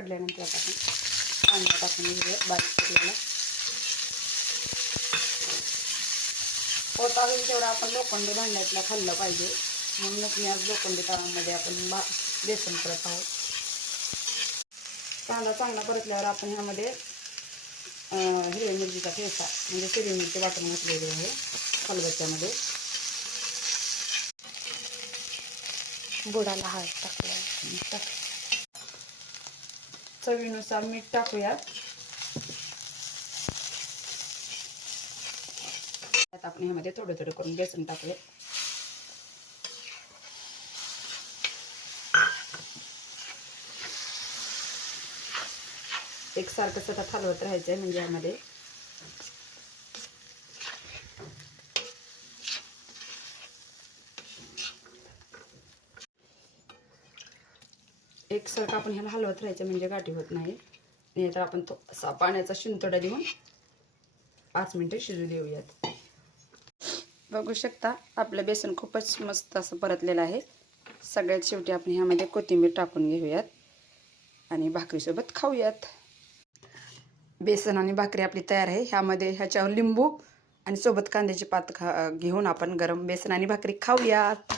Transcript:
कडल्यानंतर आता आपण कांदा टाकून घेऊया बारीक केलेला. होता होईल तेवढा आपण लोखंडी भांड्यातला खाल्लं पाहिजे, म्हणूनच मी आज लोखंडी तव्यामध्ये आपण बेसन करत आहोत. कांदा चांगला परतल्यावर आपण ह्यामध्ये हिरव्या मिरचीचा ठेचा म्हणजे हिरवी मिरची वाटून घातलेली आहे खलबत्त्यामध्ये. बुडाला हळद टाकलं. चवीनुसार मीठ टाकूयात. आता आपण ह्यामध्ये थोडं थोडं करून बेसन टाकूया. एकसारखं सतत हलवत राहायचं आहे, म्हणजे यामध्ये एकसारखं आपण ह्याला हलवत राहायचं म्हणजे गाठी होत नाही. नाहीतर आपण तो असा पाण्याचा शिंतोडा देऊन 5 मिनिटं शिजू देऊयात. बघू शकता आपलं बेसन खूपच मस्त असं परतलेलं आहे. सगळ्यात शेवटी आपण ह्यामध्ये कोथिंबीर टाकून घेऊयात आणि भाकरीसोबत खाऊयात. बेसन आणि भाकरी आपली तयार आहे. ह्याच्यावर लिंबू आणि सोबत कांद्याची पात घेऊन आपण गरम बेसन आणि भाकरी खाऊयात.